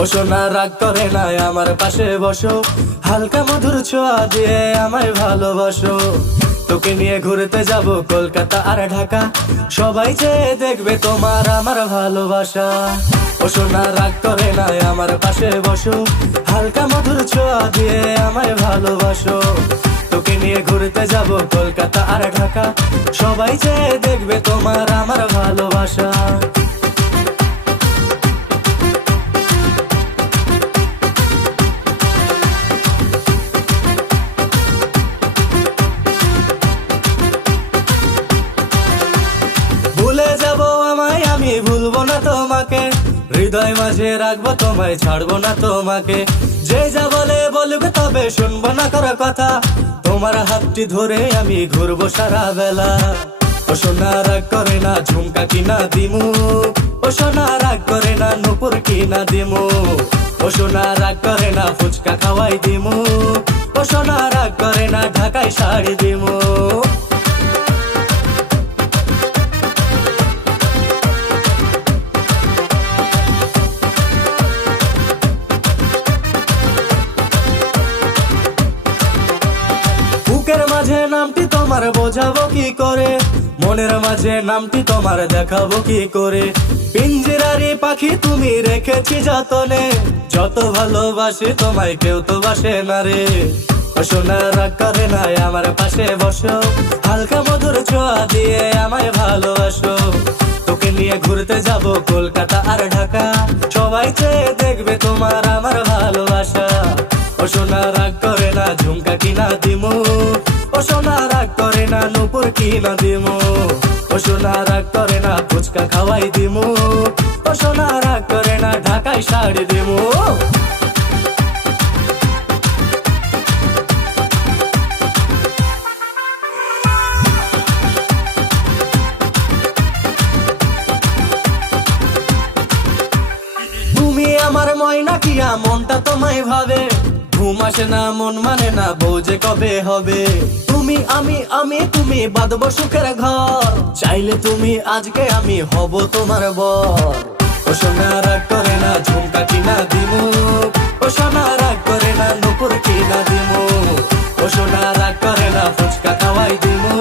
ও সোনা রাগ করে না আমার পাশে বসো, হালকা মধুর ছোঁয়া দিয়ে আমায় ভালোবাসো। তোকে নিয়ে ঘুরতে যাব কলকাতা আর ঢাকা, সবাই চেয়ে দেখবে তোমার আমার ভালোবাসা। ও সোনা রাগ করে না আমার পাশে বসো, হালকা মধুর ছোঁয়া দিয়ে আমায় ভালোবাসো। তোকে নিয়ে ঘুরতে যাব কলকাতা আর ঢাকা, সবাই চেয়ে দেখবে তোমার আমার ভালোবাসা। ভুলে যাব আমায় আমি ভুলবো না তোমাকে, হৃদয় মাঝে রাখবো তোমায় ছাড়বো না তোমাকে। যে যা বলে বলবে তবে শুনবো না কারো কথা, তোমার হাতটি ধরে আমি ঘুরবো সারা বেলা। ও সোনা রাগ করে না ঝুমকা কিনা দিমু, ও সোনা রাগ করে না নুপুর কিনা দিমু, ও সোনা রাগ করে না ফুচকা খাওয়াই দিমু, ও সোনা রাগ করে না ঢাকায় শাড়ি দিমু। বুকের মাঝে নামটি তোমার বোঝাবো কি করে, মনের মাঝে নামটি তোমার দেখাবো কি করে। পিঞ্জিরারি পাখি তুমি রেখেছি যতনে, যত ভালোবাসি তোমায় কেউ তো বাসে না রে। ও সোনা রাগ করে না আমার পাশে বসো, হালকা মধুর ছোঁয়া দিয়ে আমায় ভালোবাসো। তোকে নিয়ে ঘুরতে যাব কলকাতা আর ঢাকা, সবাই চেয়ে দেখবে তোমার আমার ভালোবাসা। ও সোনা রাগ করে না ঝুমকা কিনা দিমু, ও সোনা রাগ করে না নুপুর কিনা দিমু, ও সোনা রাগ করে না ফুচকা খাওয়াই দিমু, ও সোনা রাগ করে না ঢাকায় শাড়ি দিমু। তুমি আমার ময়না টিয়া মনটা তোমায় ভাবে, ঘুম আসে না মন মানে না বউ যে কবে হবে। তুমি আমি তুমি বাঁধবো সুখের ঘর, চাইলে তুমি আজকে আমি হব তোমার বর। ও সোনা রাগ করে না ঝুমকা কিনা দিমু, ও সোনা রাগ করে না নুপুর কিনা দিমু, ও সোনা রাগ করে না ফুচকা খাওয়াই দিমু,